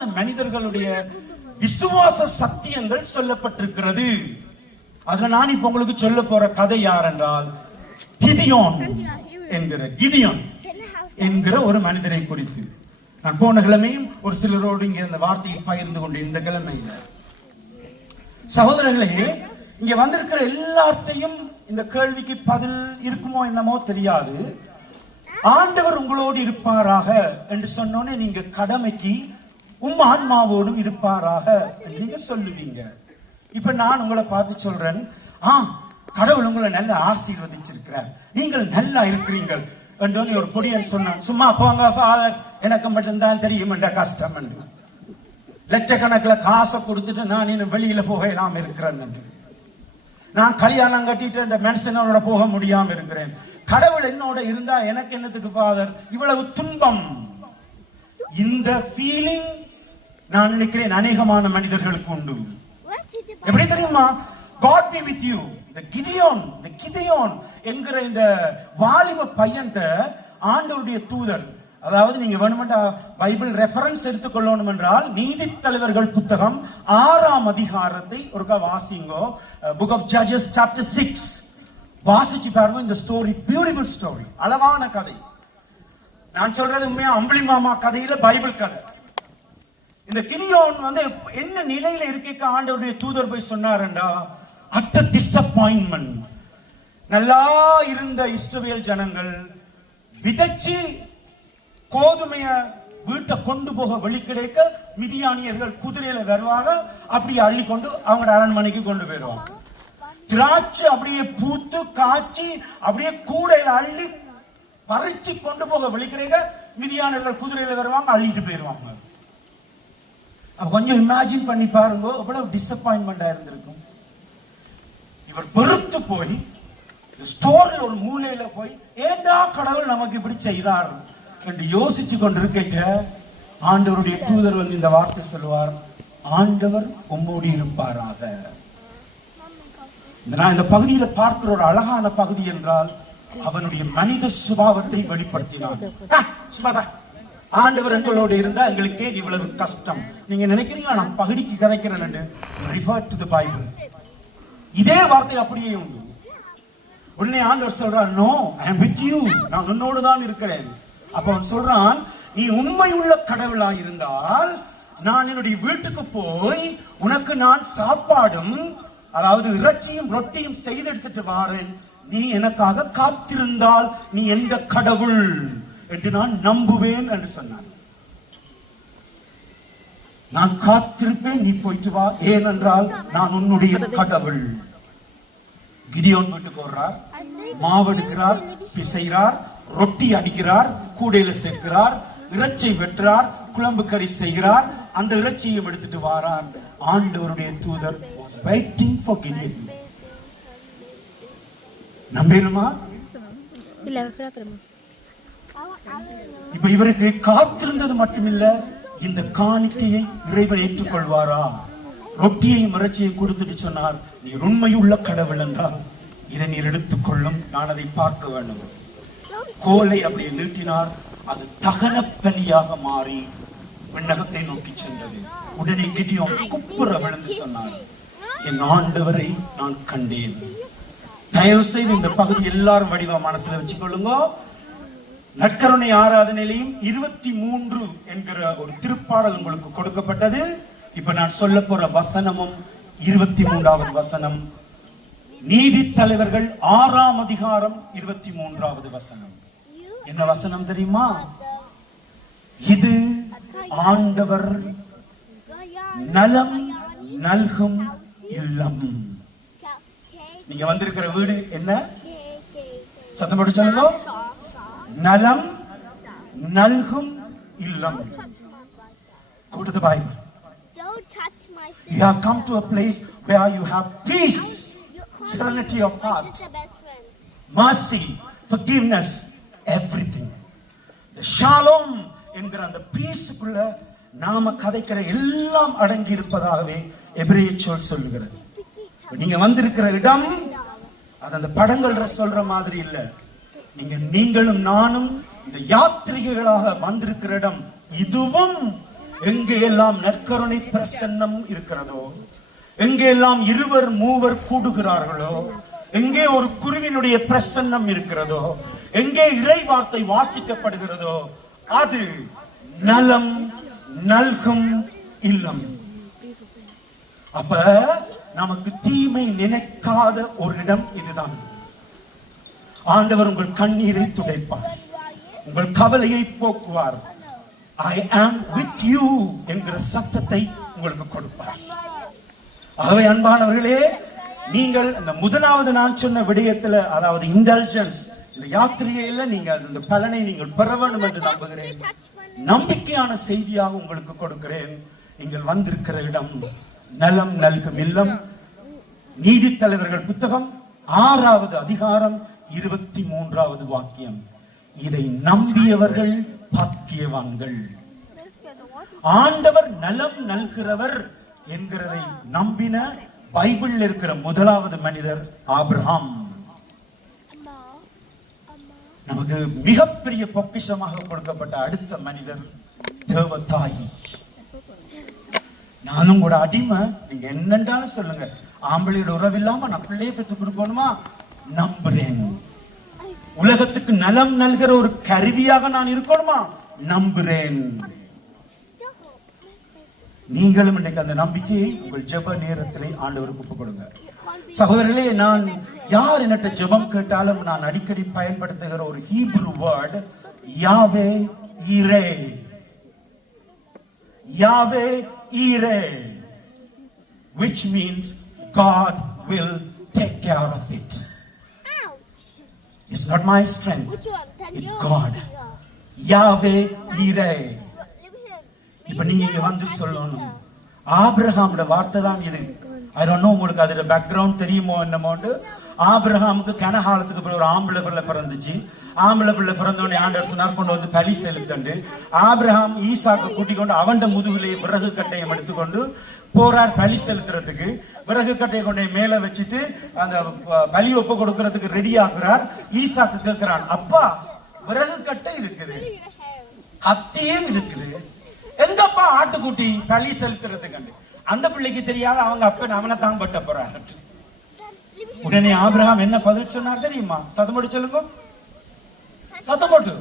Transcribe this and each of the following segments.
மனிதர்களுடைய விசுவாச சத்தியங்கள் சொல்லப்பட்டிருக்கிறது. அதுல நான் இப்ப உங்களுக்கு சொல்ல போற கதை யார் என்றால் கிதியோன் என்கிற ஒரு மனிதரை குறித்து. நான் போன கிழமையும் ஒரு சிலரோடு இங்க இந்த வார்த்தையை பகிர்ந்து கொண்டு இந்த கிழமையில சகோதரர்களே, இங்க வந்திருக்கிற எல்லார்ட்டையும் இந்த கேள்விக்கு பதில் இருக்குமோ என்னமோ தெரியாது. ஆண்டவர் உங்களோடு இருப்பாராக என்று சொன்னோன்னே நீங்க கடமைக்கு ஆன்மாவோடும் இருப்பாராக நீங்க சொல்லுவீங்க. இப்ப நான் உங்களை பார்த்து சொல்றேன், கடவுள் உங்களை நல்ல ஆசீர்வதிச்சிருக்கிறார், நீங்கள் நல்லா இருக்கிறீர்கள் என்று ஒரு பொடியன் சொன்னான். சும்மா போங்க ஃபாதர், எனக்கு மட்டும்தான் தெரியும் என்ற கஷ்டம் என்று லட்சக்கணக்கில் காசை கொடுத்துட்டு நான் இன்னும் வெளியில போகலாம் இருக்கிறேன் என்று நான் கல்யாணம் கட்டிட்டு இந்த மனுஷனோட போக முடியாம இருக்கிறேன். கடவுள் என்னோட இருந்தா எனக்கு என்னத்துக்கு ஃபாதர் இவ்வளவு துன்பம்? இந்த ஃபீலிங் நான் நினைக்கிறேன் அநேகமான மனிதர்களுக்கு உண்டு. எப்படி தெரியுமா? God be with you. இந்த கிதியோன் என்கிற இந்த வாலிப பையன்ட்ட ஆண்டவருடைய தூதர், அதாவது நீங்க வேணுமெண்டா பைபிள் ரெஃபரன்ஸ் எடுத்துக்கொள்ளணும் என்றால் நீதித்தலைவர்கள் புத்தகம் 6ஆம் அதிகாரத்தை ஒருக்கா வாசிங்கோ. புக் ஆஃப் ஜட்ஜஸ் சாப்டர் 6 வாசிச்சு பாருங்க. இந்த ஸ்டோரி பியூட்டிஃபுல் ஸ்டோரி, அழகான கதை. நான் சொல்றது உண்மையா அம்புலி மாமா கதையில பைபிள் கதை. இந்த கிதியோன் என்ன நிலையில இருக்க ஆண்டவருடைய தூதர் போய் சொன்னாருண்டா, அட்டர் டிசப்பாயின்மெண்ட். நல்லா இருந்த இஸ்ரவேல் ஜனங்கள் விதைச்சு கோதுமைய வீட்டை கொண்டு போக வழி கிடைக்க மிதியானியர்கள் குதிரையில வருவாங்க, அப்படியே அள்ளி கொண்டு அவங்க அரண்மனைக்கு கொண்டு போயிடுவாங்க. திராட்சை அப்படியே பூத்து காய்ச்சி அப்படியே கூடையில அள்ளி பறிச்சு கொண்டு போக வழி கிடைக்க மிதியானியர்கள் குதிரையில வருவாங்க, அள்ளிட்டு போயிடுவாங்க. கொஞ்சம் இமேஜின் பண்ணி பாருங்க, எவ்வளவு டிசப்பாயின்மெண்டா இருந்திருக்கும். இவர் வெறுத்து போய் ஸ்டோரில் ஒரு மூலையில போய் ஏண்டா கடவுள் நமக்கு இப்படி செய்தார் என்று யோசிச்சு கொண்டிருக்க ஆண்டவருடைய தூதர் இந்த வார்த்தை சொல்லுவார், ஆண்டவர் உம்மோடு இருப்பாராக. நான் இந்த பகுதியில பார்க்கிற ஒரு அழகான பகுதி என்றால் அவனுடைய மனித சுபாவத்தை வெளிப்படுத்தினான். ஆண்டவர் எங்களோடு இருந்தா எங்களுக்கே இவ்வளவு கஷ்டம். நீங்க நினைக்கிறீங்க நான் பகுதிக்கு கதைக்கிறேன். Refer to the Bible. இதே வார்த்தை அப்படியே உண்டு. உடனே ஆண்டவர் சொல்றார், no, I am with you, நான் உன்னோடு தான் இருக்கிறேன். அப்ப அவன் சொல்றான், நீ உண்மை உள்ள கடவுளா இருந்தால் நான் என்னுடைய வீட்டுக்கு போய் உனக்கு நான் சாப்பாடும், அதாவது இறைச்சியும் ரொட்டியும் செய்து எடுத்துட்டு வாரேன். நீ எனக்காக காத்திருந்தால் நீ எந்த கடவுள் என்று நான் நம்புவேன் என்று சொன்னான். நான் காத்திருப்பேன், நீ போயிட்டு வா, ஏனென்றால் நான் உன்னுடைய கடவுள். கிதியோன் வீட்டுக்கு வர்றார், மாவெடுக்கிறார், பிசைகிறார், ரொட்டி அடிக்கிறார், கூடையில சேர்க்கிறார், இறைச்சி வெட்டுறார், குழம்பு கறி செய்கிறார், அந்த இறைச்சியும் எடுத்துட்டு வாரார். ஆண்டவருடைய தூதர் was waiting for Gideon. நம்பேனுமா? இப்ப இவருக்கு காத்திருந்தது மட்டுமில்ல, இந்த காணிக்கையை இறைவன் ஏற்றுக்கொள்வாரா? ரொட்டியையும் இறைச்சியையும் கொடுத்துட்டு சொன்னார், நீ உண்மையுள்ள கடவுள் என்றால் இதை நீர் எடுத்துக்கொள்ளும், நான் அதை பார்க்க வேண்டும். கோலை அப்படியே நீட்டினார், அது தகன பலியாக மாறி விண்ணகத்தை நோக்கி சென்றது. உடனே கிதியோன் குப்புற விழுந்து சொன்னார், என் ஆண்டவரை நான் கண்டேன். தயவு செய்து இந்த பகுதி எல்லாரும் வடிவா மனசுல வச்சுக்கொள்ளுங்க. நற்கருணை ஆராதனையிலையும் 23 என்கிற ஒரு திருப்பாடல் உங்களுக்கு கொடுக்கப்பட்டது. இப்ப நான் சொல்ல போற வசனமும் 23வது வசனம். நீதித்தலைவர்கள் 6ஆம் அதிகாரம் 23வது வசனம். என்ன வசனம் தெரியுமா? இது ஆண்டவர் நலம் நல்கும் இல்லம். நீங்க வந்திருக்கிற வீடு என்ன? சத்தம் போட்டு சொல்லுங்க. நலம் நல்கும் இல்லம். Go to the Bible. You have come to a place where you have peace, serenity of heart, mercy, forgiveness, everything. The shalom என்கிற அந்த பீஸ்க்குள்ள நாம கதைக்கிற எல்லாம் அடங்கி இருப்பதாகவே எபிரேய சொல் சொல்லுகிறது. நீங்க வந்திருக்கிற இடம் அது அந்த படங்கள் சொல்ற மாதிரி இல்ல. நீங்களும் நானும் இந்த யாத்திரிகர்களாக வந்திருக்கிற இடம் இதுவும் எங்கே எல்லாம் நற்கருணை பிரசன்னம் இருக்கிறதோ, எங்கே எல்லாம் இருவர் மூவர் கூடுகிறார்களோ, எங்கே ஒரு குருவினுடைய பிரசன்னம் இருக்கிறதோ, எங்கே இறை வார்த்தை வாசிக்கப்படுகிறதோ, அது நலம் நல்கும் இல்லம். அப்ப நமக்கு தீமை நினைக்காத ஒரு இடம் இதுதான். ஆண்டவர் உங்கள் கண்ணீரை துடைப்பார், உங்கள் கவலையை போக்குவார். I am with you என்கிற சத்தத்தை உங்களுக்கு கொடுப்பார். ஆகவே அன்பானவர்களே, நீங்கள் இந்த முதலாவது நான் சொன்ன விடயத்துல, அதாவது இன்டெலிஜென்ஸ், இந்த யாத்திரையில நீங்கள் இந்த பலனை நீங்கள் பெற வேண்டும் என்று நம்புகிறேன். நம்பிக்கையான செய்தியாக உங்களுக்கு கொடுக்கிறேன். நீங்கள் வந்திருக்கிற இடம் நலம் நல்கும் இல்லம். நீதித்தலைவர்கள் புத்தகம் 6வது அதிகாரம் 23வது வாக்கியம். இதை நம்பியவர்கள் பாக்கியவான்கள். ஆண்டவர் நலம் நல்கிறவர் என்கிறதை நம்பின பைபிள் இருக்கிற முதலாவது மனிதர் ஆபிரகாம். நமக்கு மிகப்பெரிய பொக்கிஷமாக கொடுக்கப்பட்ட அடுத்த மனிதர் தேவதாய். நானும் கூட அடிமை. நீங்க என்னன்றாலும் சொல்லுங்க, ஆம்பளையோட உறவில்லாம நான் பிள்ளையை பெற்று கொடுக்கணுமா? நம்புறேன். உலகத்துக்கு நலம் நல்கிற ஒரு கருவியாக நான் இருக்கணுமா? நம்புறேன். நீங்களும் இன்னைக்கு அந்த நம்பிக்கையை உங்கள் ஜெப நேரத்திலே ஆண்டவருக்கு ஒப்புக் கொடுங்க. சகோதரர்களே, நான் யார் என்னட்ட ஜெபம் கேட்டாலும் நான் அடிக்கடி பயன்படுத்துகிற ஒரு ஹீப்ரு வேர்ட் யாவே ஈரே. யாவே ஈரே, which means God will take care of it. It's not my strength, it's God. யாவே ஈரே. இப்ப நீங்க இங்க வந்து சொல்லணும், ஆபிரகாமோட வார்த்தை தான் இது. I don't know உங்களுக்கு அதோட பேக்ரவுண்ட் தெரியுமோ என்னமோண்டு. ஆபிரகாமுக்கு கனகாலத்துக்கு பிறகு ஒரு ஆம்பளை பிள்ளை பிறந்துச்சு. ஆம்பளை பிள்ளை பிறந்தோடனே ஆண்டவர் சொன்னார், கொண்டு வந்து பலி செலுத்தண்டு. ஆபிரகாம் ஈசாக்கு கூட்டிக் கொண்டு அவன் முதுகிலே விறகு கட்டையம் எடுத்துக்கொண்டு போறார் பலி செலுத்துறதுக்கு. விறகு கட்டையை கொண்டே மேல வச்சுட்டு அந்த பலி ஒப்பு கொடுக்கறதுக்கு ரெடி ஆக்குறார். ஈசாக்கு கேட்கிறான், அப்பா விறகு கட்டை இருக்குது, கத்தியும் இருக்குது, எங்கப்பா ஆட்டுக்குட்டி பலி செலுத்துறதுக்கு? அந்த பிள்ளைக்கு தெரியாத அவங்க அப்ப அவனை தான் பட்ட போறாரு. உடனே ஆபிரகாம் என்ன பதில் சொன்னார் தெரியுமா? சத்தம் போட்டு சொல்லுங்க, சத்தம் போட்டு.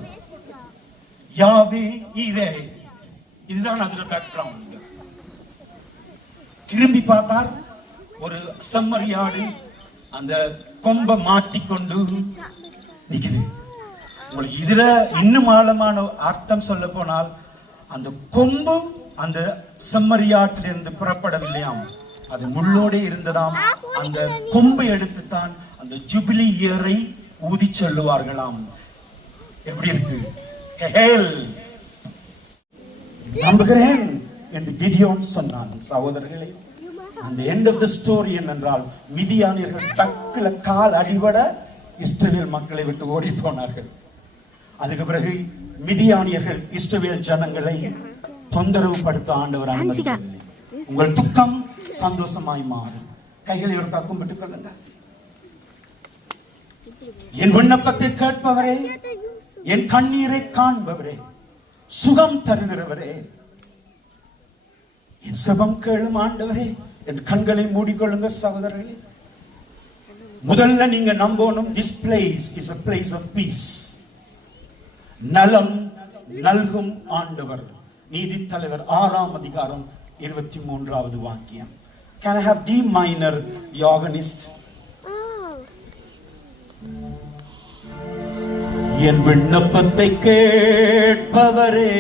யாவே ஈரே. இதுதான் அதோட பேக்ரவுண்ட். திரும்பி பார்த்தார், ஒரு செம்மறியாடு அந்த கொம்பை மாட்டிக்கொண்டு நிக்குது. உங்களுக்கு இதுல இன்னும் ஆழமான அர்த்தம் சொல்ல போனால், அந்த கொம்பு அந்த செம்மறியாட்டிலிருந்து புறப்படவில்லையாம், அது முள்ளோடே இருந்ததாம். அந்த கொம்பை எடுத்துத்தான் அந்த ஜூபிலி இயரை ஊதி சொல்லுவார்களாம். எப்படி இருக்கு? நம்புகிறேன் என்று கிடியோன் சொன்னான். சகோதரர்களே, அந்த எண்ட் ஆஃப் தி ஸ்டோரி என்னென்றால், மிதியானியர்கள் டக்குல கால் அடிபட இஸ்ரவேல் மக்களை விட்டு ஓடி போனார்கள். அதுக்கு பிறகு மிதியானியர்கள் இஸ்ரவேல் ஜனங்களை தொந்தரவு படுத்த ஆண்டவர் அனுமதிக்கவில்லை. உங்கள் துக்கம் சந்தோஷமாய் மாறும். கைகளை ஒரு பக்கம் விட்டுக் கொள்ளுங்க. என் விண்ணப்பத்தை கேட்பவரே, என் கண்ணீரை காண்பவரே, சுகம் தருகிறவரே, என் சுகம் கேளும் ஆண்டவரே. என் கண்களை மூடிக்கொள்ளுங்க சகோதரர்களே. முதல்ல நீங்க நம்பணும், this place is a place of peace. நலம் நல்கும் ஆண்டவர். நீதித்தலைவர் 6ஆம் அதிகாரம் 23வது வாக்கியம். Can I have D minor, the organist? என் விண்ணப்பத்தை கேட்பவரே,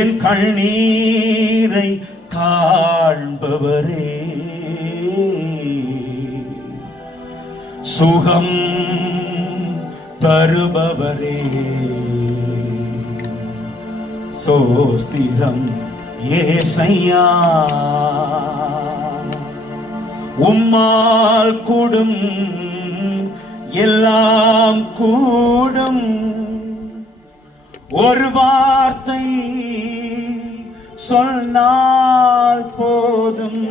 என் கண்ணீரை காண்பவரே, சுகம் தருபவரே, சோஸ்திரம் ஏசையா. உம்மால் கூடும் எல்லாம் கூடும், ஒரு வார்த்தை சொன்னால் போதும்.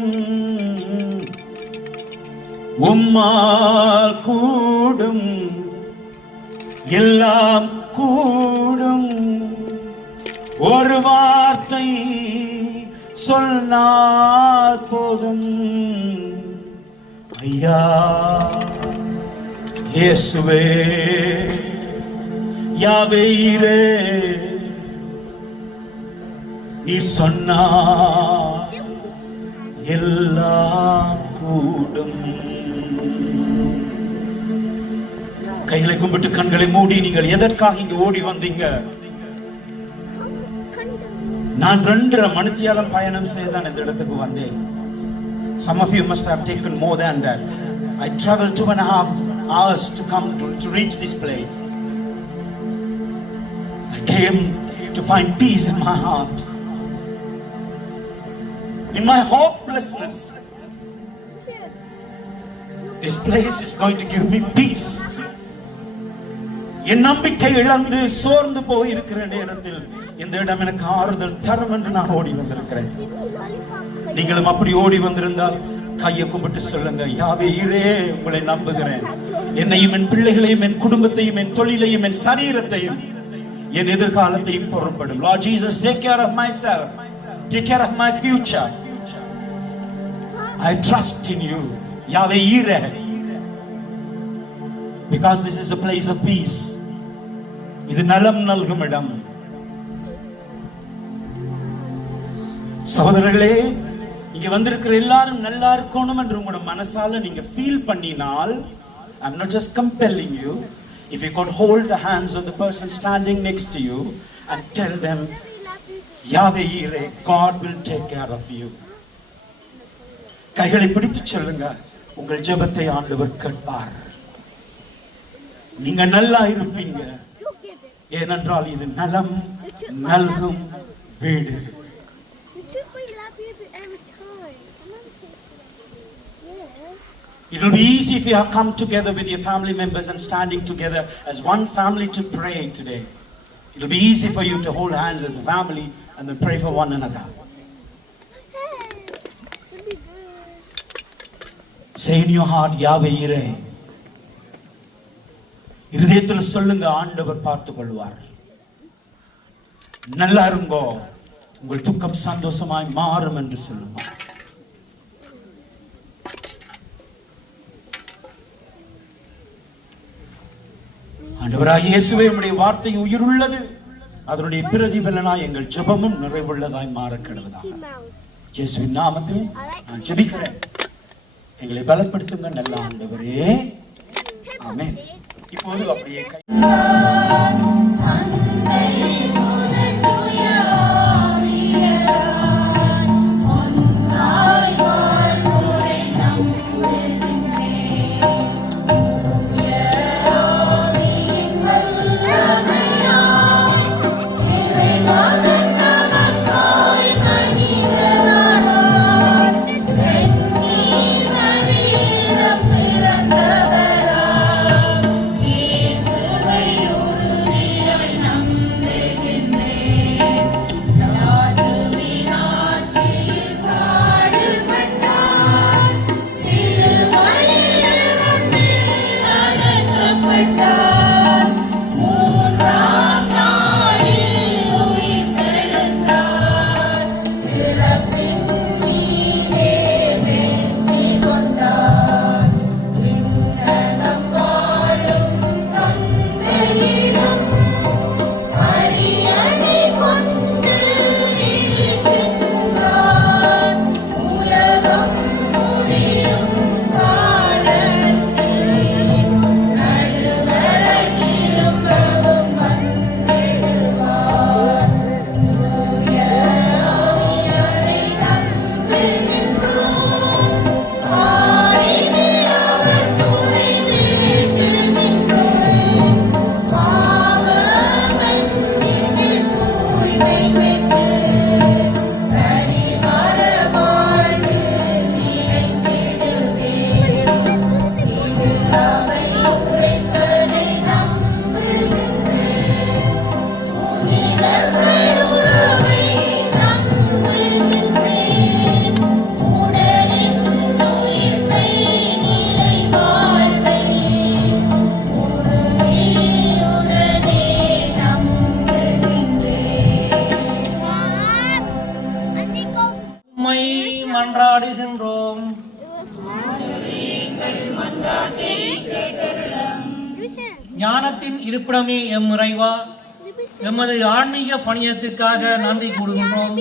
உம்மால் கூடும் எல்லாம் கூடும். ஒரு வார்த்தை சொன்னால் போதும். ஐயா இயேசுவே, யாவேரே, நீ சொன்னா எல்லாம் கூடும். கைகளை கும்பிட்டு கண்களை மூடி, நீங்கள் எதற்காக இங்க ஓடி வந்தீங்க? நான் 2.5 மணித்தியாலம் பயணம் செய்தான் இந்த இடத்துக்கு வந்தேன். Some of you must have taken more than that. I traveled 2.5 hours to come to reach this place. I came to find peace in my heart, in my hopelessness. This place is going to give me peace. என் நம்பிக்கை இழந்து சோர்ந்து போய் இருக்கிற நேரத்தில் இந்த இடம் எனக்கு ஆறுதல் தரும் என்று நான் ஓடி வந்திருக்கிறேன். நீங்களும் அப்படி ஓடி வந்திருந்தால் கையை கும்பிட்டு சொல்லுங்க, யாவேரே, உங்களை நம்புகிறேன். என்னையும் என் பிள்ளைகளையும் என் குடும்பத்தையும் என் தொழிலையும் என் சரீரத்தையும் என் எதிர்காலத்தையும் பொறுப்படும். Lord Jesus, take care of myself, take care of my future. I trust in you, யாவேரே, because this is a place of peace. இது நலம் நல்கும் இடம். சகோதரர்களே, இங்க வந்திருக்கிற எல்லாரும் நல்லா இருக்கணும் என்று உங்களோட மனசால நீங்க ஃபீல் பண்ணினால், I'm not just compelling you. If you could hold the hands of the person standing next to you and tell them, Yahweh, God will take care of you. கைகளை பிடித்து சொல்லுங்க, உங்கள் ஜெபத்தை ஆண்டவர் கேட்பார். நீங்க நல்லா இருப்பீங்க, ஏனென்றால் இது நலம் நல்கும் வீடு. It will be easy if you have come together with your family members and standing together as one family to pray today. It will be easy for you to hold hands as a family and then pray for one another. Say in your heart, Yahweh Yireh. இருதயத்தில் சொல்லுங்க, ஆண்டவர் பார்த்துக் கொள்வார். நல்லா இருங்கோ, உங்கள் துக்கம் சந்தோஷமாய் மாறும் என்று சொல்லுங்க. ஆண்டவராகிய இயேசுவே, உம்முடைய வார்த்தை உயிருள்ளது, அதனுடைய பிரதிபலனாய் எங்கள் ஜெபமும் நிறைவுள்ளதாய் மாற கடவுளாக இயேசுவின் நாமத்தில் நான் ஜெபிக்கிறேன். எங்களை பலப்படுத்துங்க நல்ல ஆண்டவரே. ஆமென். இப்போது அப்படியே இயேசுவை உறுதியாய் மன்றாடுகின்றோம். ஞானத்தின் இருப்பிடமே எம் இறைவா, எமது ஆன்மீக பணியத்திற்காக நன்றி கூறுகின்றோம்.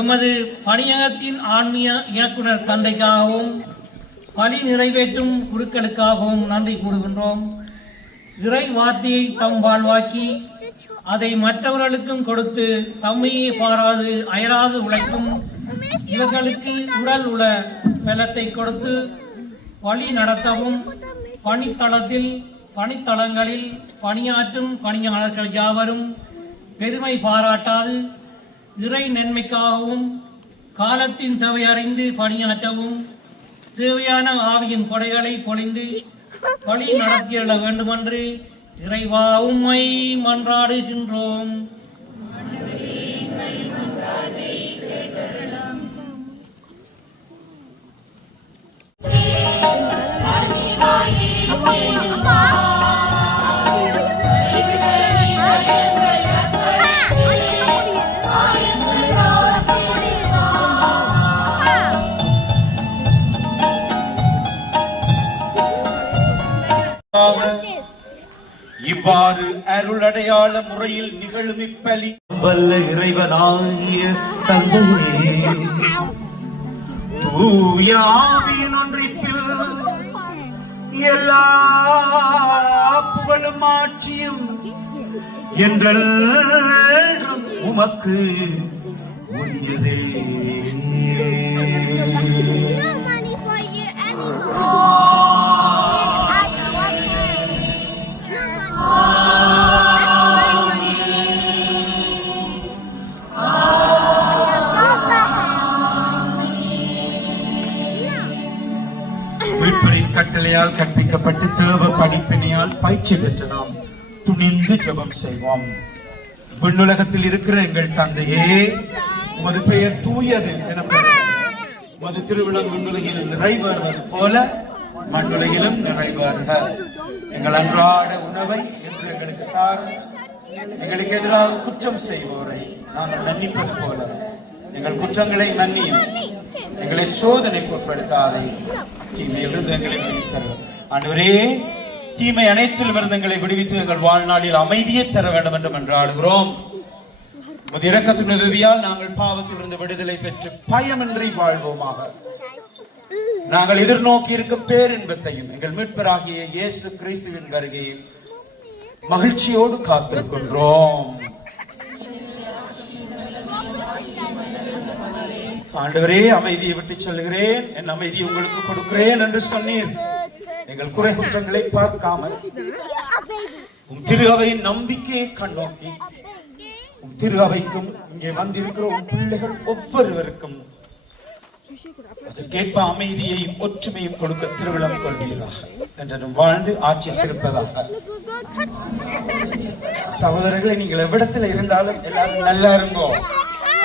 எமது பணியகத்தின் ஆன்மீக இயக்குனர் தந்தைக்காகவும் பணி நிறைவேற்றும் குழுக்களுக்காகவும் நன்றி கூறுகின்றோம். இறை வார்த்தையை தம் வாழ்வாக்கி அதை மற்றவர்களுக்கும் கொடுத்து தம்மையே பாராது அயராது உழைக்கும் இவர்களுக்கு உடல் உள்ள பலத்தை கொடுத்து வழி நடத்தவும் பணித்தளங்களில் பணியாற்றும் பணியாளர்கள் யாவரும் பெருமை பாராட்டாது இறை நன்மைக்காகவும் காலத்தின் தேவை அறிந்து பணியாற்றவும் தேவையான ஆவியின் கொடைகளை பொழிந்து வழி நடத்திட வேண்டுமென்று இறைவா உம்மை மன்றாடுகின்றோம். இவ்வாறு அருளடையாள முறையில் நிகழும் இப்பலி வல்ல இறைவனாகிய தந்தையே, தூய ஆவியின் ஒன்றிப்பில் எல்லா புகழும் ஆட்சியும் என்றென்றும் உமக்கு உரியதே. மீட்பரின் கட்டளையால் கற்பிக்கப்பட்டு தேவ படிப்பினையால் பயிற்சி பெற்ற நாம் துணிந்து ஜெபம் செய்வோம். விண்ணுலகத்தில் இருக்கிற எங்கள் தந்தையே, உமது பெயர் தூயது எனப்படும். உமது திருவிழம் விண்ணுலகில் நிறைவேறுவது போல மண்ணுலகிலும் நிறைவேறுக. எங்கள் அன்றாட உணவை என்று எங்களுக்கு தாரும். எங்களுக்கு எதிராக குற்றம் செய்வோரை நாங்கள் மன்னிப்பது போல எங்கள் குற்றங்களை மன்னியும். எங்களை சோதனைக்கு உட்படுத்தாதே, தீமையிலிருந்து எங்களை விடுவித்தருளும். ஆண்டவரே, தீமை அனைத்திலும் இருந்து எங்களை விடுவித்து எங்கள் வாழ்நாளில் அமைதியை தர வேண்டும் என்று மன்றாடுகிறோம். உமது இரக்கத்தின் உதவியால் நாங்கள் பாவத்திலிருந்து விடுதலை பெற்று பயமின்றி வாழ்வோமாக. நாங்கள் எதிர்நோக்கி இருக்கும் பேரின்பத்தையும் எங்கள் மீட்பராகிய இயேசு கிறிஸ்துவின் வருகையில் மகிழ்ச்சியோடு காத்திருக்கின்றோம். ஆண்டவரே, அமைதியை விட்டு சொல்லுகிறேன், என் அமைதியை உங்களுக்கு கொடுக்கிறேன் என்று சொன்னீர். எங்கள் குறை குற்றங்களை பார்க்காமல் உம் திரு அவையின் நம்பிக்கையை கண்ணோக்கி உம் திரு அவைக்கும் இங்கே வந்திருக்கிற உம் பிள்ளைகள் ஒவ்வொருவருக்கும் அதற்கேற்ப அமைதியையும் ஒற்றுமையும் கொடுக்க திருவிழம் கொள்வீராக என்றும் வாழ்ந்து ஆட்சி சிறப்பதாக. சகோதரர்களை, நீங்கள் எவ்விடத்தில் இருந்தாலும் எல்லாரும் நல்லா இருங்கோ.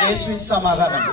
இயேசுவின் சமாதானம்.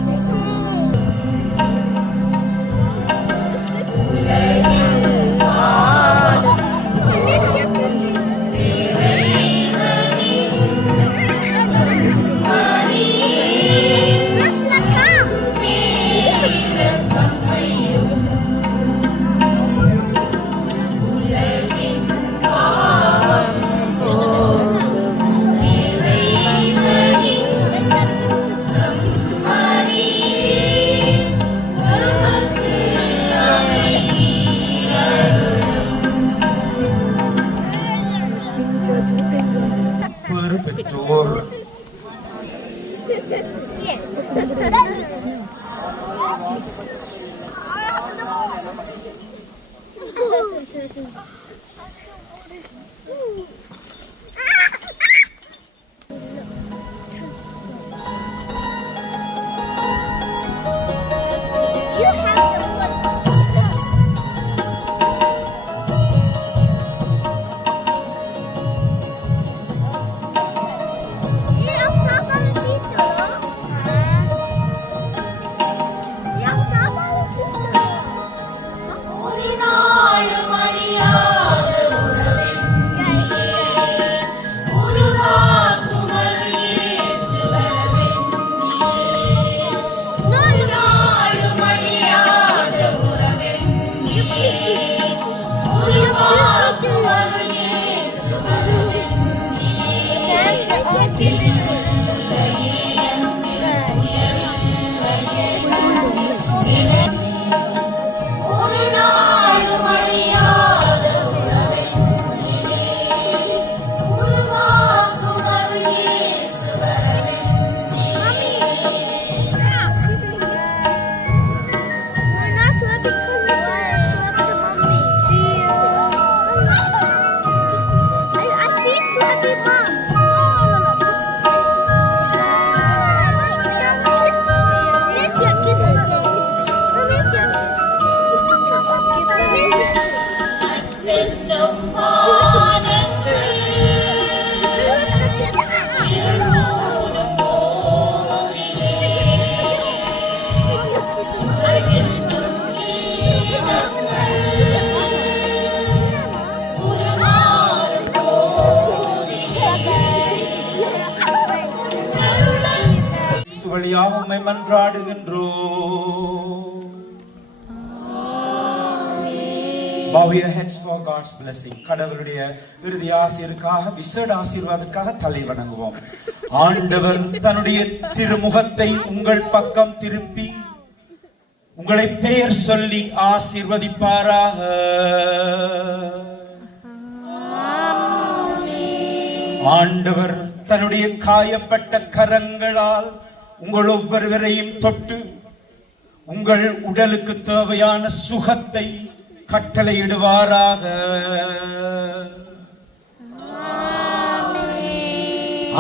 வழியாக உம்மை மன்றாடுகின்றோம். Bow your heads for God's blessing. கடவுளுடைய இறுதி ஆசீர்வாதத்துக்காக, விசேட ஆசீர்வாதத்துக்காக தலை வணங்குவோம். ஆண்டவர் தன்னுடைய திருமுகத்தை உங்கள் பக்கம் திருப்பி உங்களை பெயர் சொல்லி ஆசீர்வதிப்பாராக. ஆண்டவர் தன்னுடைய காயப்பட்ட கரங்களால் உங்கள் ஒவ்வொருவரையும் தொட்டு உங்கள் உடலுக்கு தேவையான சுகத்தை கட்டளையிடுவாராக.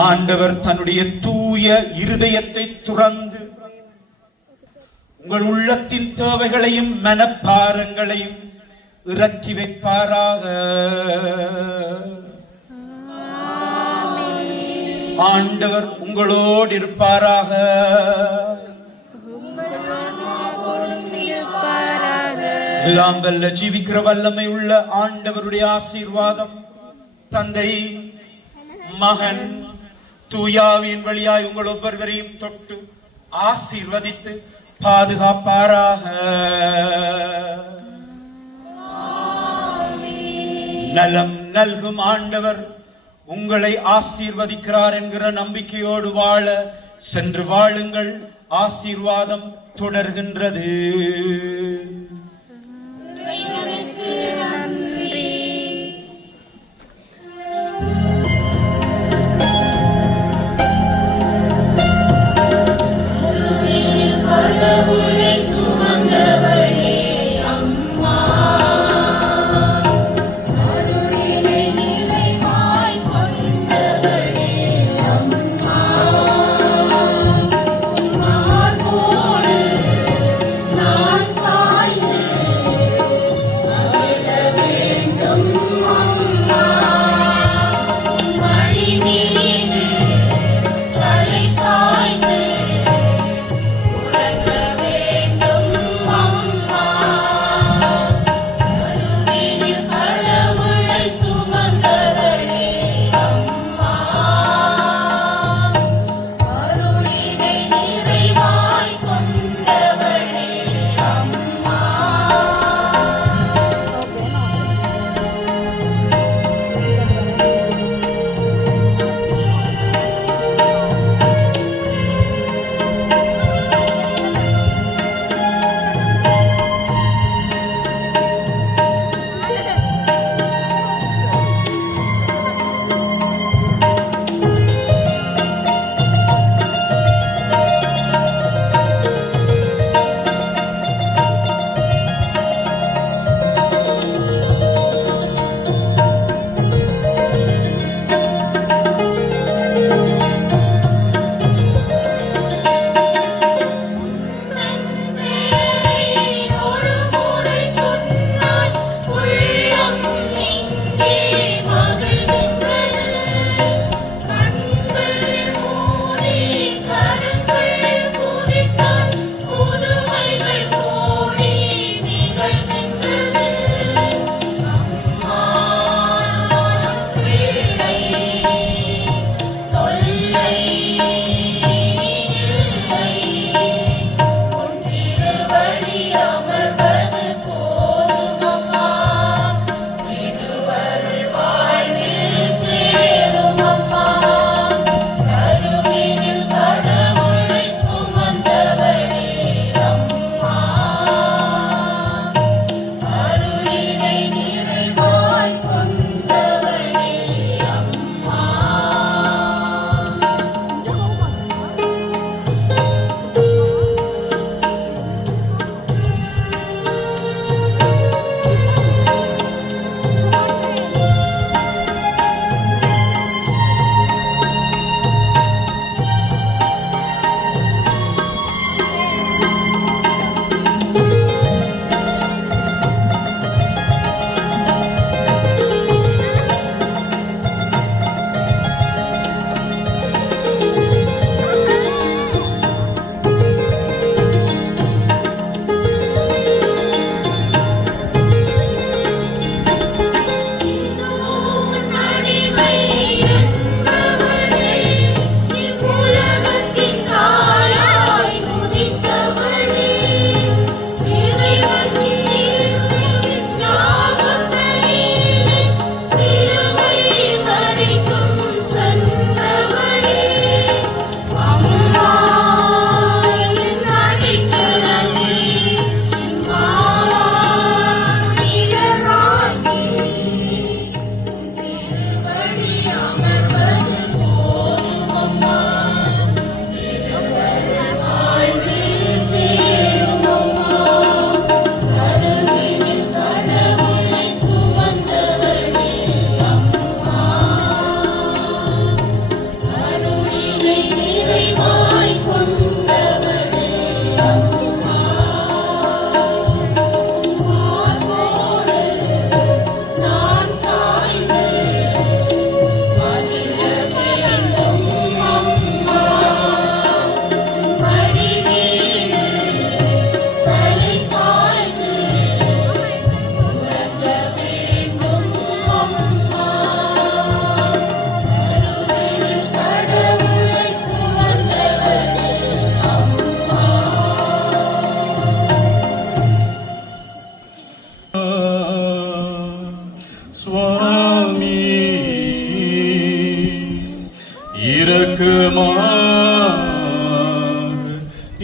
ஆண்டவர் தன்னுடைய தூய இருதயத்தை துறந்து உங்கள் உள்ளத்தின் தேவைகளையும் மனப்பாரங்களையும் இறக்கி வைப்பாராக. ஆண்டவர் உங்களோடு இருப்பாராக. எல்லாம் வல்ல ஜீவிக்கிற வல்லமை உள்ள ஆண்டவருடைய ஆசீர்வாதம் தந்தை, மகன், தூயாவின் வழியாய் உங்கள் ஒவ்வொருவரையும் தொட்டு ஆசீர்வதித்து பாதுகாப்பாராக. நலம் நல்கும் ஆண்டவர் உங்களை ஆசீர்வதிக்கிறார் என்கிற நம்பிக்கையோடு வாழ சென்று வாழுங்கள். ஆசீர்வாதம் தொடர்கின்றது. சாய்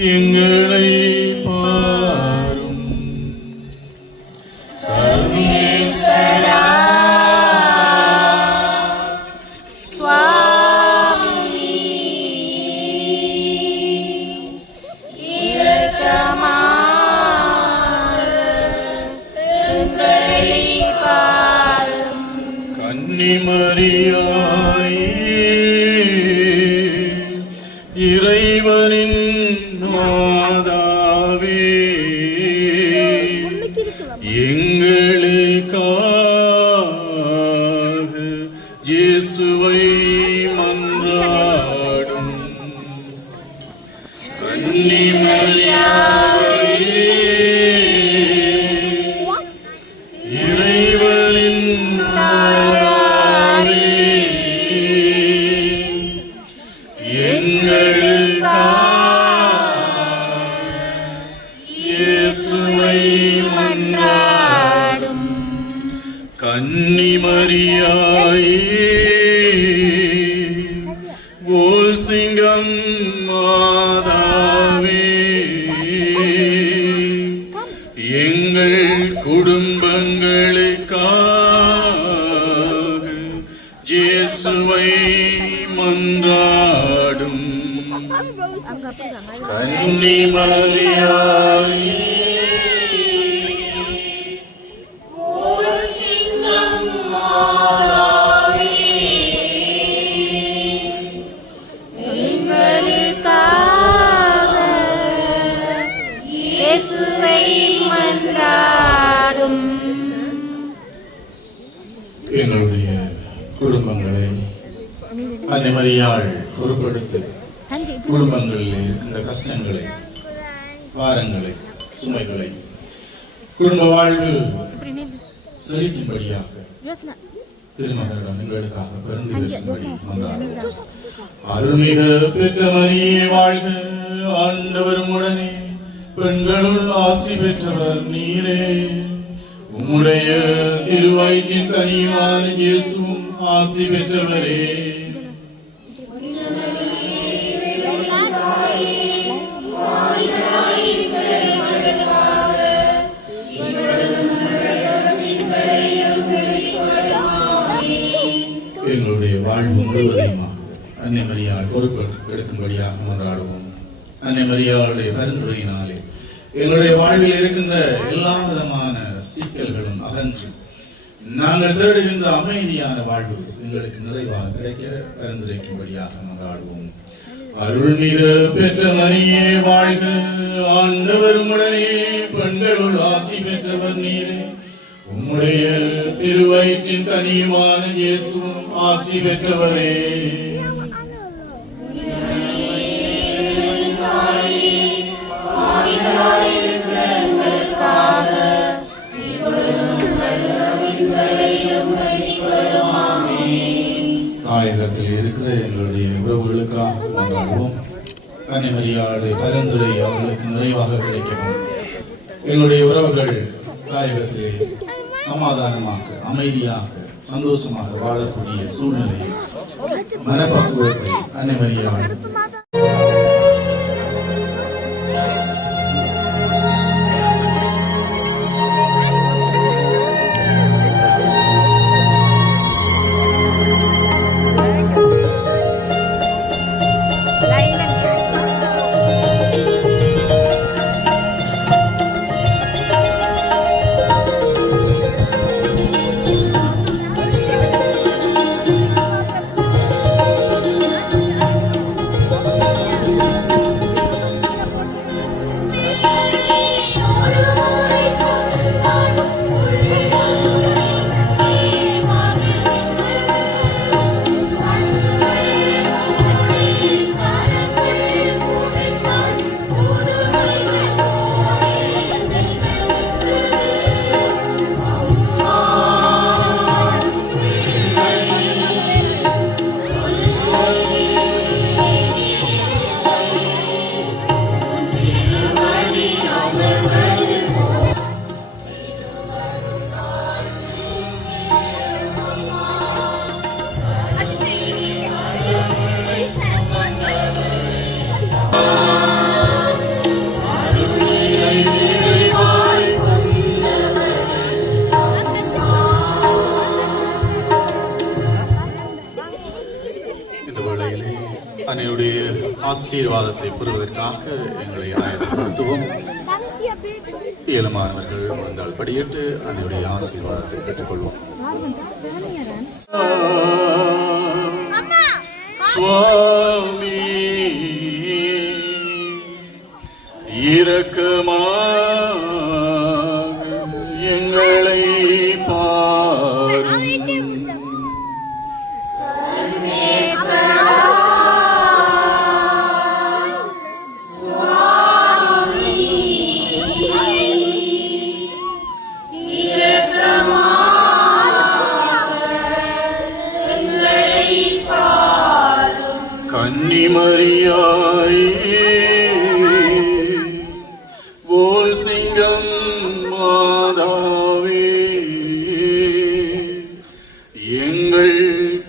எங்களை பாரும். சர்வேஸ்வரா கன்னிமரியாயே இறைவனின் மாதாவே எங்களுக்காக இயேசுவை மன்றாடும். கன்னிமரியாயே இறைவனின் மாதாவே இயேசுவை மன்றாடும். கன்னிமரியாயே ஓல் சிங்கம் மாதாவே எங்கள் குடும்பங்களுக்காக இயேசுவை மன்றாடும். கன்னிமரியாயே எங்களுடைய குடும்பங்களை அன்னைமரியாள் பொறுப்படுத்தி குடும்பங்களில் இருக்கின்ற கஷ்டங்களை, பாரங்களை, சுமைகளை குடும்ப வாழ்வு செழிக்கும்படியாக திருமகனிடம் எங்களுக்காக பிறந்து பேசும்படி மன்றாடுவோம். அருள்மிகு பெற்ற மரியே வாழ்க, ஆண்டவரும் உடனே பெண்களுள் ஆசி பெற்றவர் நீரே. உம்முடைய திருவயிற்றின் கனியுமான இயேசுவும் ஆசி பெற்றவரே. எங்களுடைய வாழ்வு முழுவதையுமாக அன்னை மரியாள் பொறுப்பு எடுக்கும்படியாக மன்றாடுவோம். அன்னை மரியாளுடைய பரிந்துரையினாலே எங்களுடைய வாழ்வில் இருக்கின்ற எல்லா விதமான சிக்கல்களும் அகன்று நாங்கள் தேடுகின்ற அமைதியான வாழ்வு எங்களுக்கு நிறைவாக கிடைக்க பரிந்துரைக்கும்படியாக மன்றாடுவோம். அருள்மிகு பெற்ற மரியே வாழ்க, ஆண்டவர் உடனே பெண்களுள் ஆசி பெற்றவர் நீரே. உம்முடைய திருவயிற்றின் கனியுமான இயேசு ஆசி பெற்றவரே. தாயகத்தில் இருக்கிற எங்களுடைய உறவுகளுக்காக கொண்டாடுவோம். அன்னை மரியாளுடைய பரிந்துரை அவர்களுக்கு நிறைவாக கிடைக்கவும் எங்களுடைய உறவுகள் தாயகத்திலே சமாதானமாக, அமைதியாக, சந்தோஷமாக வாழக்கூடிய சூழ்நிலையை, மனப்பக்குவத்தை அன்னை மரியாள் ஆசீர்வாதத்தை பெறுவதற்காக எங்களை ஆயத்தப்படுத்துவோம். இயலுமானவர்கள் முழந்தால் படியிட்டு அன்றைய ஆசீர்வாதத்தை பெற்றுக்கொள்வோம். சுவாமி இரக்கமாக எங்களை பாரும். கன்னிமரியாயே ஓல் சிங்கம் மாதாவே, எங்கள்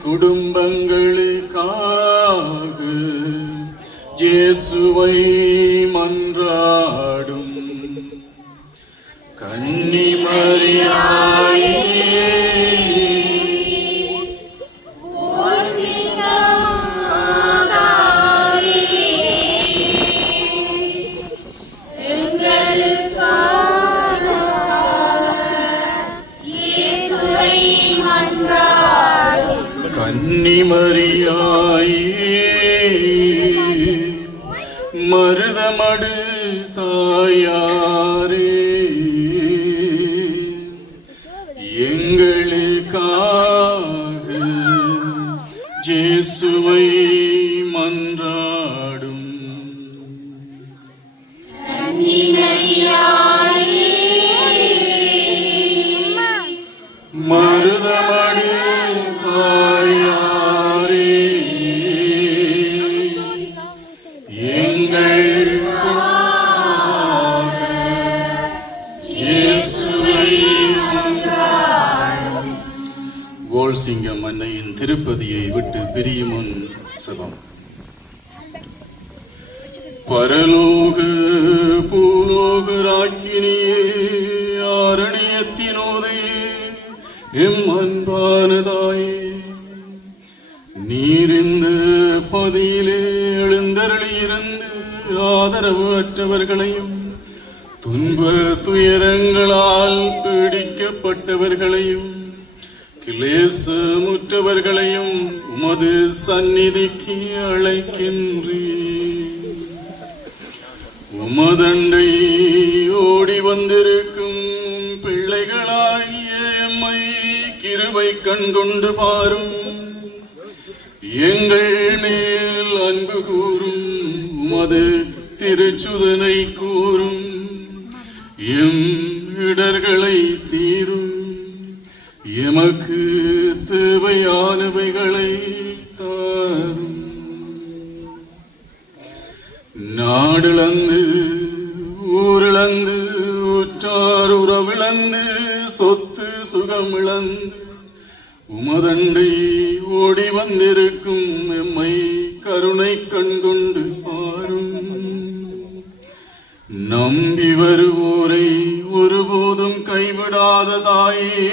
குடும்பங்களுக்காக இயேசுவை மன்றாடும். கன்னிமரியாயே கன்னிமரியாயே மருதமடு தாயாரே, எங்களுக்காக இயேசுவை மன்றாடும். மருதமடு தாயாரே, எங்கள் கோல்சிங்கம் அன்னையின் திருப்பதியை விட்டு பிரியும் முன் செபம். பரலோக பூலோக ராக்கினியே, ஆரணியத்தினோதே எம் அன்பானதாயே, நீர் இந்த பதியிலே எழுந்தருளியிருந்து ஆதரவு அற்றவர்களையும் துன்ப துயரங்களால் பீடிக்கப்பட்டவர்களையும் கிளேசமுற்றவர்களையும் உமது சந்நிதிக்கு அழைக்கின்றீர். உமதண்டை ஓடி வந்திருக்கும் பிள்ளைகளாகிய எம்மை கிருபை கண்கொண்டு பாரும். எங்கள் மேல் அன்பு கூறும் உமது திருச்சுதனை கூறும். எம் இடர்களை தீரும். எமக்கு தேவையானவைகளை தாரும். நாடிழந்து ஊரிழந்து உற்றார் உறவிழந்து சொத்து சுகமிழந்து உமதண்டை ஓடி வந்திருக்கும் எம்மை கருணை கண்கொண்டு பாரும். நம்பி வருவோரை ஒருபோதும் கைவிடாத தாயே,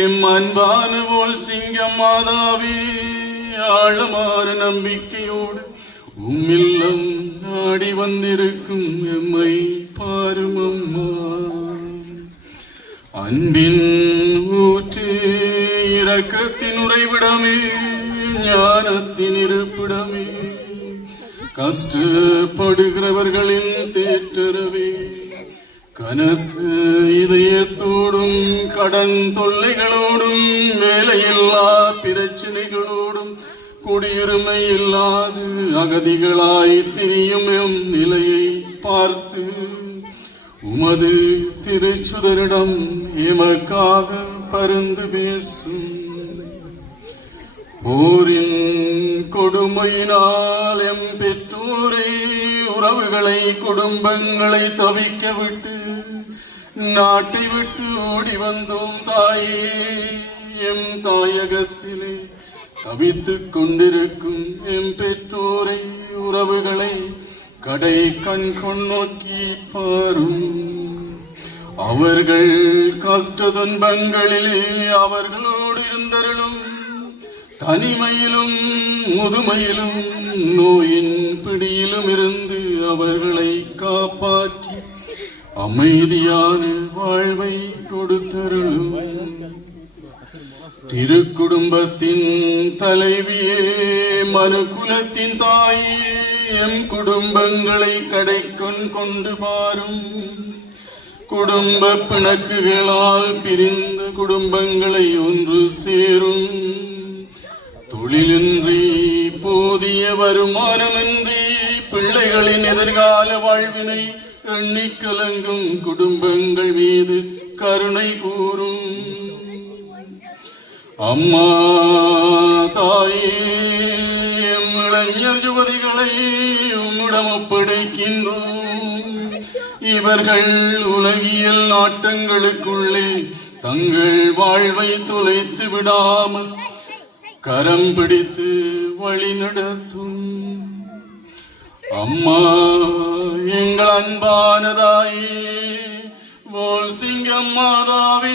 எம் அன்பான போல் சிங்கம் மாதாவே, ஆழமான நம்பிக்கையோடு உம்மில்லம் நாடி வந்திருக்கும் எம்மை பாரும் அம்மா. அன்பின் ஊற்று, இரக்கத்தின் உறைவிடமே, ஞானத்தின் இருப்பிடமே, கஷ்டப்படுகிறவர்களின் தேற்றரவே, கனத்த இதயத்தோடும் கடன் தொல்லைகளோடும் வேலையில்லா பிரச்சனைகளோடும் குடியுரிமை இல்லாது அகதிகளாய் திரியும் எம் நிலையை பார்த்து உமது திருச்சுதரிடம் எமக்காக பரிந்து பேசும். போரின் கொடுமையினால் எம் பெற்றோரை உறவுகளை குடும்பங்களை தவிக்க விட்டு நாட்டை விட்டு ஓடி வந்தோம் தாயே. எம் தாயகத்திலே தவித்துக் கொண்டிருக்கும் எம் பெற்றோரை உறவுகளை கடை கண் கொன்னோக்கி பாரும். அவர்கள் கஷ்ட துன்பங்களிலே அவர்களோடு இருந்தருளும். தனிமையிலும் முதுமையிலும் நோயின் பிடியிலும் இருந்து அவர்களை காப்பாற்றி அமைதியான வாழ்வை கொடுத்தருளும். திருக்குடும்பத்தின் தலைவியே, மனுக்குலத்தின் தாயே, எம் குடும்பங்களை கடைக்கொண் கொண்டு பாரும். குடும்ப பிணக்குகளால் பிரிந்த குடும்பங்களை ஒன்று சேரும். தொழிலின்றி போதிய வருமானமின்றி பிள்ளைகளின் எதிர்கால வாழ்வினை எண்ணி கலங்கும் குடும்பங்கள் மீது கருணை கூறும். அம்மா தாயே, எம் இளைஞர் யுவதிகளை உம்மிடம் ஒப்படைக்கின்றோம். இவர்கள் உலகியல் நாட்டங்களுக்குள்ளே தங்கள் வாழ்வை தொலைத்து விடாமல் கரம் பிடித்து வழி நடத்தும். அம்மா, எங்கள் அன்பானதாயே, போல் சிங்கம் மாதாவே,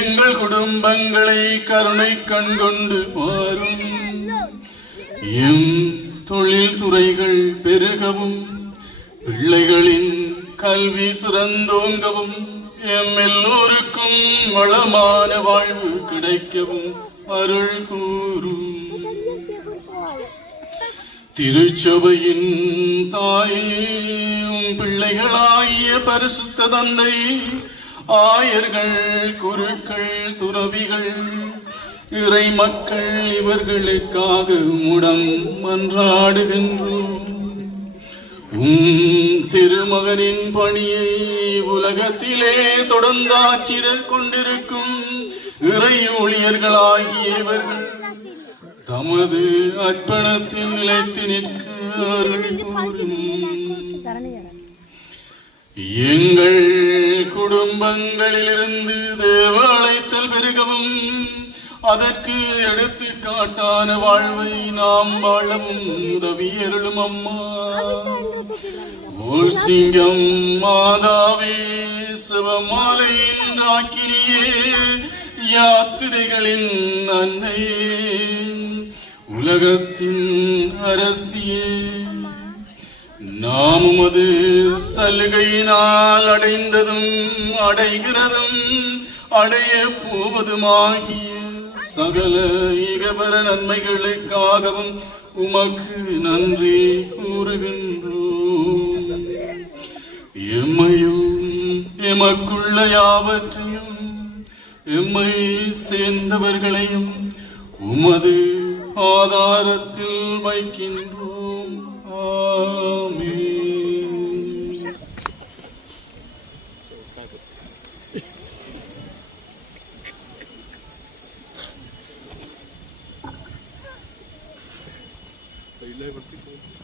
எங்கள் குடும்பங்களை கருணை கண்கொண்டு பாரும். எம் தொழில் துறைகள் பெருகவும் பிள்ளைகளின் கல்வி சிறந்தோங்கவும் எம் எல்லோருக்கும் வளமான வாழ்வு கிடைக்கவும் அருள் கூறும். திருச்சபையின் தாயும் பிள்ளைகளாகிய பரிசுத்த தந்தை, ஆயர்கள், குருக்கள், துறவிகள், இறை மக்கள் இவர்களுக்காக உம்மிடம் மன்றாடுகின்றோம். திருமகனின் பணியை உலகத்திலே தொடர்ந்தாற்றிக் கொண்டிருக்கும் இறை ஊழியர்களாகிய இவர்கள் தமது அர்ப்பணத்தில் நிலைத்து நிற்க அருள் கூறும். எங்கள் குடும்பங்களிலிருந்து தேவ அழைத்தல் பெருகவும் அதற்கு எடுத்துக்காட்டான வாழ்வை நாம் வாழவும் உதவியருளும். அம்மா, ஓர் சிங்கம் மாதாவே, சிவமாலையின் ராக்கினியே, யாத்திரைகளின் அன்னையே, உலகத்தின் அரசியே, நாம் உமது சலுகையினால் அடைந்ததும் அடைகிறதும் அடைய போவதுமாகிய சகல இகபர நன்மைகளுக்காகவும் உமக்கு நன்றி கூறுகின்றோம். எம்மையும் எமக்குள்ள யாவற்றையும் எம்மை சேர்ந்தவர்களையும் உமது ஆதாரத்தில் வைக்கின்றோம். ஆமென். Leverkusen.